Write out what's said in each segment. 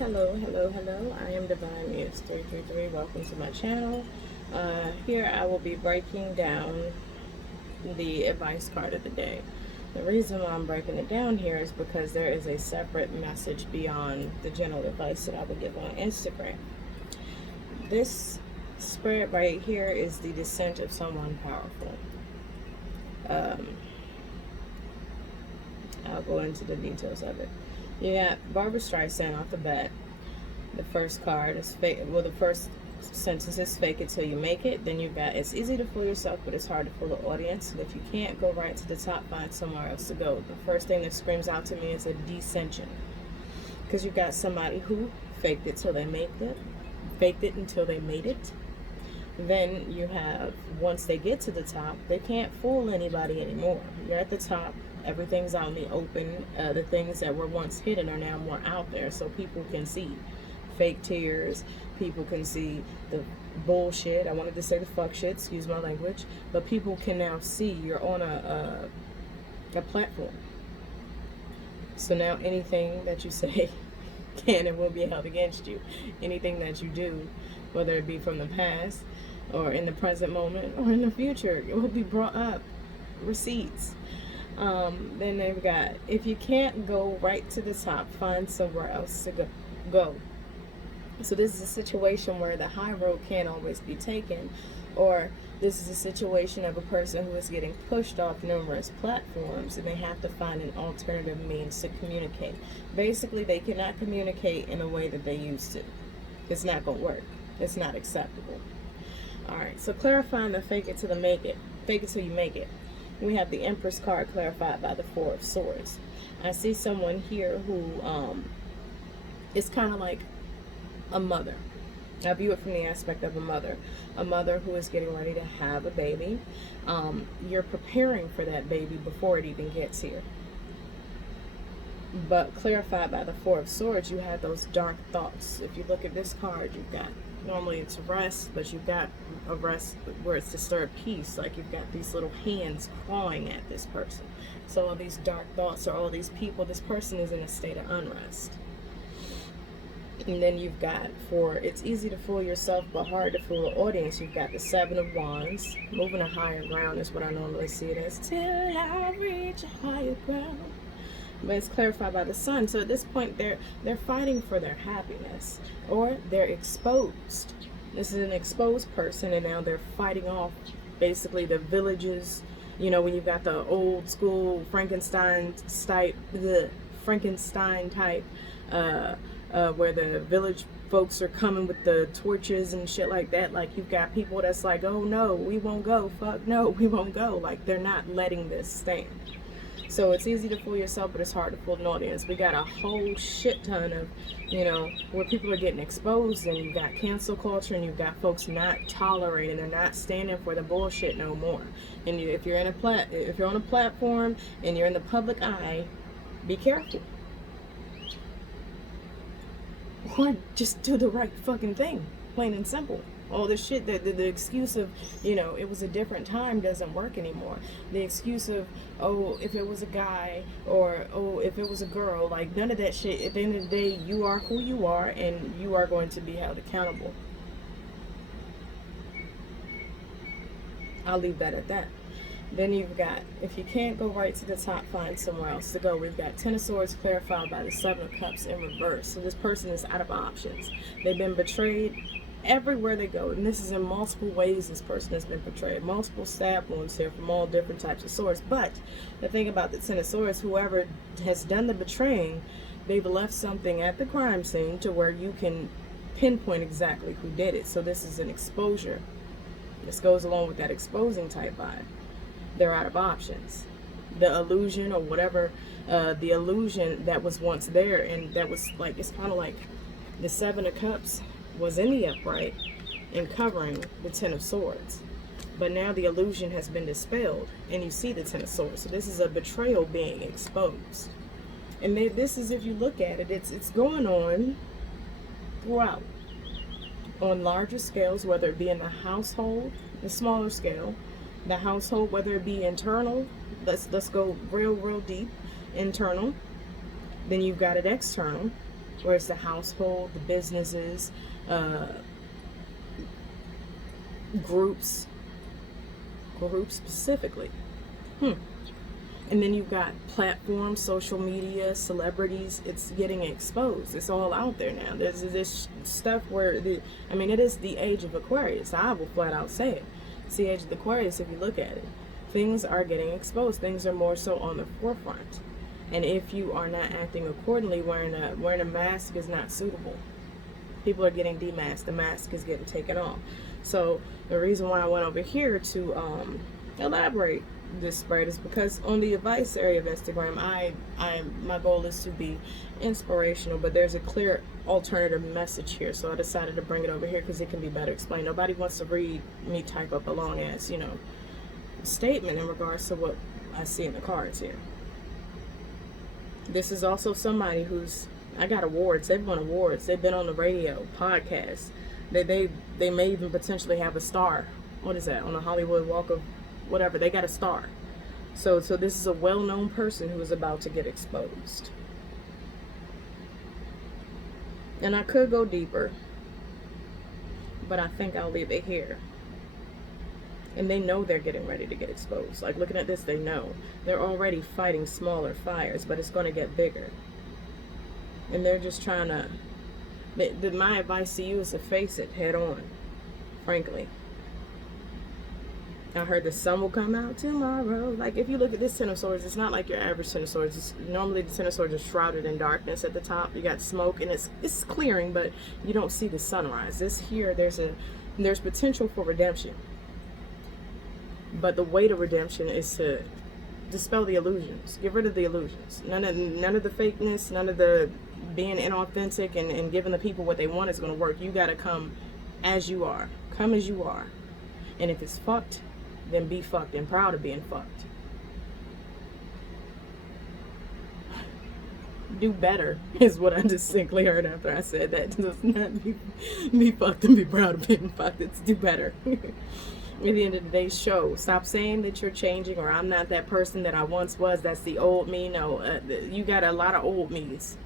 Hello, hello, hello. I am Divine Muse 333. Welcome to my channel. Here I will be breaking down the advice card of the day. The reason why I'm breaking it down here is because there is a separate message beyond the general advice that I would give on Instagram. This spread right here is the descent of someone powerful. I'll go into the details of it. You got Barbara Streisand off the bat. The first card is fake. Well, the first sentence is fake it till you make it. Then you've got it's easy to fool yourself, but it's hard to fool the audience. And if you can't go right to the top, find somewhere else to go. The first thing that screams out to me is a descension, because you've got somebody who faked it till they made it, faked it until they made it. Then you have, once they get to the top, they can't fool anybody anymore. You're at the top. Everything's out in the open. The things that were once hidden are now more out there, so people can see fake tears. People can see the bullshit. I wanted to say the fuck shit, excuse my language, but people can now see you're on a platform. So now anything that you say can and will be held against you. Anything that you do, whether it be from the past or in the present moment or in the future, it will be brought up. Receipts. Then they've got, if you can't go right to the top, find somewhere else to go. So this is a situation where the high road can't always be taken, or this is a situation of a person who is getting pushed off numerous platforms and they have to find an alternative means to communicate. Basically, they cannot communicate in a way that they used to. It's not going to work. It's not acceptable. Alright, so clarifying the fake it till you make it. Fake it till you make it. We have the Empress card clarified by the Four of Swords. I see someone here who is kind of like a mother. I view it from the aspect of a mother who is getting ready to have a baby. You're preparing for that baby before it even gets here. But clarified by the Four of Swords, you have those dark thoughts. If you look at this card, you've got, normally it's rest, but you've got a rest where it's disturbed peace. Like you've got these little hands clawing at this person. So all these dark thoughts or all these people, this person is in a state of unrest. And then you've got, for it's easy to fool yourself but hard to fool the audience, you've got the Seven of Wands. Moving a higher ground is what I normally see it as. Till I reach a higher ground. But it's clarified by the Sun. So at this point they're fighting for their happiness, or they're exposed. This is an exposed person, and now they're fighting off basically the villages. You know, when you've got the old school Frankenstein type, where the village folks are coming with the torches and shit like that. Like you've got people that's like, oh no, we won't go. Fuck no, we won't go. Like they're not letting this stand. So it's easy to fool yourself, but it's hard to fool an audience. We got a whole shit ton of, you know, where people are getting exposed, and you've got cancel culture, and you've got folks not tolerating, they're not standing for the bullshit no more. And if you're on a platform and you're in the public eye, be careful. Or just do the right fucking thing, plain and simple. All this shit, the excuse of, you know, it was a different time doesn't work anymore. The excuse of, oh, if it was a guy, or oh, if it was a girl, like none of that shit. At the end of the day, you are who you are, and you are going to be held accountable. I'll leave that at that. Then you've got, if you can't go right to the top, find somewhere else to go. We've got Ten of Swords clarified by the Seven of Cups in reverse. So this person is out of options. They've been betrayed everywhere they go, and this is in multiple ways. This person has been betrayed, multiple stab wounds here from all different types of swords. But the thing about the Ten of Swords, whoever has done the betraying, they've left something at the crime scene to where you can pinpoint exactly who did it. So this is an exposure. This goes along with that exposing type vibe. They're out of options. The illusion, or whatever, the illusion that was once there, and that was like, it's kind of like the Seven of Cups was in the upright and covering the Ten of Swords. But now the illusion has been dispelled, and you see the Ten of Swords. So this is a betrayal being exposed. And this is, if you look at it, it's going on throughout. On larger scales, whether it be in the household, the smaller scale, the household, whether it be internal, let's go real deep, internal. Then you've got it external, where it's the household, the businesses, groups specifically. And then you've got platforms, social media, celebrities. It's getting exposed. It's all out there now. There's this stuff where it is the age of Aquarius. I will flat out say it. It's the age of Aquarius if you look at it. Things are getting exposed. Things are more so on the forefront. And if you are not acting accordingly, wearing a mask is not suitable. People are getting demasked. The mask is getting taken off. So the reason why I went over here to elaborate this spread is because on the advice area of Instagram, my goal is to be inspirational, but there's a clear alternative message here, so I decided to bring it over here because it can be better explained. Nobody wants to read me type up a long ass statement in regards to what I see in the cards here. This is also somebody who's, I got awards. They've won awards. They've been on the radio, podcasts. They may even potentially have a star. What is that? On the Hollywood Walk of whatever. They got a star. So this is a well-known person who is about to get exposed. And I could go deeper, but I think I'll leave it here. And they know they're getting ready to get exposed. Like, looking at this, they know. They're already fighting smaller fires, but it's going to get bigger. And they're just trying to... my advice to you is to face it head on, frankly. I heard the sun will come out tomorrow. Like, if you look at this Ten of Swords, it's not like your average Ten of Swords. Normally the Ten of Swords is shrouded in darkness at the top. You got smoke, and it's clearing, but you don't see the sunrise. This here, there's potential for redemption. But the way to redemption is to dispel the illusions. Get rid of the illusions. None of the fakeness, none of the being inauthentic and giving the people what they want is going to work. You got to come as you are. Come as you are. And if it's fucked, then be fucked and proud of being fucked. Do better is what I distinctly heard after I said that. Does not be fucked and be proud of being fucked. It's do better. At the end of the day, show. Stop saying that you're changing or I'm not that person that I once was. That's the old me. No, you got a lot of old me's.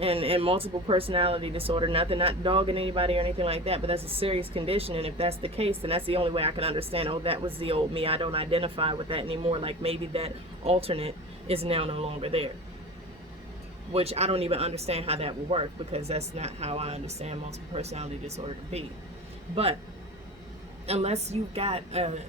And multiple personality disorder. Not dogging anybody or anything like that, but that's a serious condition. And if that's the case, then that's the only way I can understand. Oh, that was the old me. I don't identify with that anymore. Like, maybe that alternate is now no longer there. Which I don't even understand how that will work, because that's not how I understand multiple personality disorder to be. But unless you've got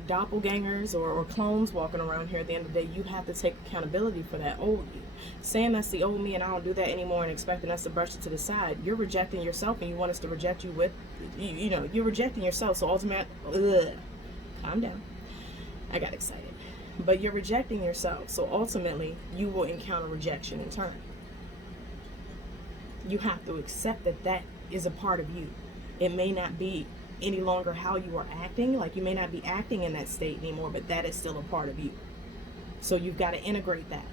doppelgangers or clones walking around here, at the end of the day, you have to take accountability for that old you. Saying that's the old me and I don't do that anymore and expecting us to brush it to the side, you're rejecting yourself, and you want us to reject you with, you're rejecting yourself. So ultimately, calm down. I got excited. But you're rejecting yourself. So ultimately, you will encounter rejection in turn. You have to accept that that is a part of you. It may not be any longer how you are acting. Like, you may not be acting in that state anymore, but that is still a part of you. So you've got to integrate that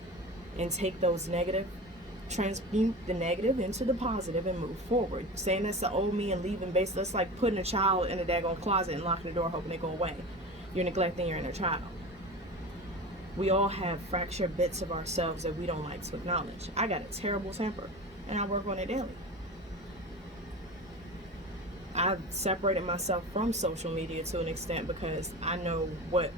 and take those negative, transmute the negative into the positive and move forward. Saying that's the old me and leaving base, that's like putting a child in a daggone closet and locking the door hoping they go away. You're neglecting your inner child. We all have fractured bits of ourselves that we don't like to acknowledge. I got a terrible temper and I work on it daily. I've separated myself from social media to an extent because I know what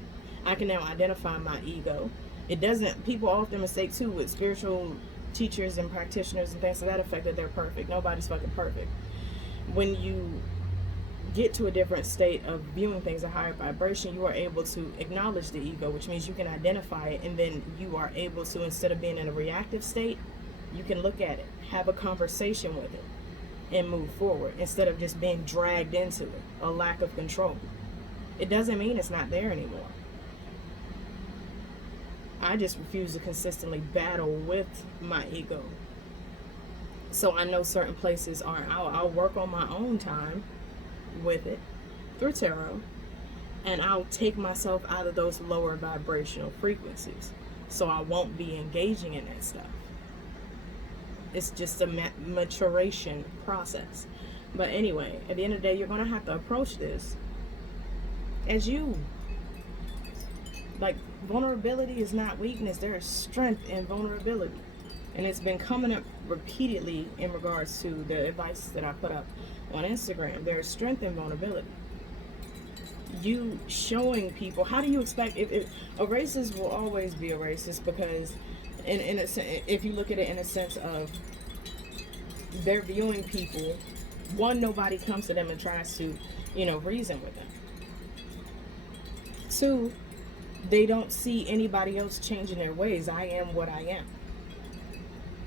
I can now identify my ego. It doesn't, people often mistake too with spiritual teachers and practitioners and things to that effect that they're perfect. Nobody's fucking perfect. When you get to a different state of viewing things at higher vibration, you are able to acknowledge the ego, which means you can identify it, and then you are able to, instead of being in a reactive state, you can look at it, have a conversation with it, and move forward instead of just being dragged into it, a lack of control. It doesn't mean it's not there anymore. I just refuse to consistently battle with my ego. So I know certain places are, I'll work on my own time with it through tarot, and I'll take myself out of those lower vibrational frequencies so I won't be engaging in that stuff. It's just a maturation process. But anyway, at the end of the day, you're going to have to approach this as you. Like, vulnerability is not weakness. There is strength in vulnerability. And it's been coming up repeatedly in regards to the advice that I put up on Instagram. There's strength in vulnerability. You showing people, how do you expect, if a racist will always be a racist, because if you look at it in a sense of they're viewing people, one, nobody comes to them and tries to, reason with them. Two, they don't see anybody else changing their ways. I am what I am.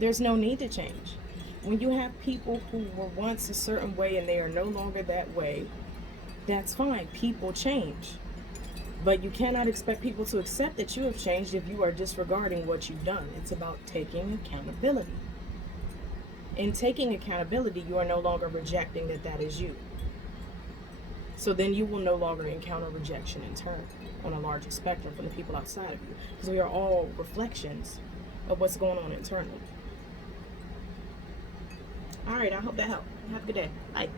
There's no need to change. When you have people who were once a certain way and they are no longer that way, that's fine. People change. But you cannot expect people to accept that you have changed if you are disregarding what you've done. It's about taking accountability. In taking accountability, you are no longer rejecting that is you. So then you will no longer encounter rejection in turn on a larger spectrum from the people outside of you. Because we are all reflections of what's going on internally. All right, I hope that helped. Have a good day. Bye.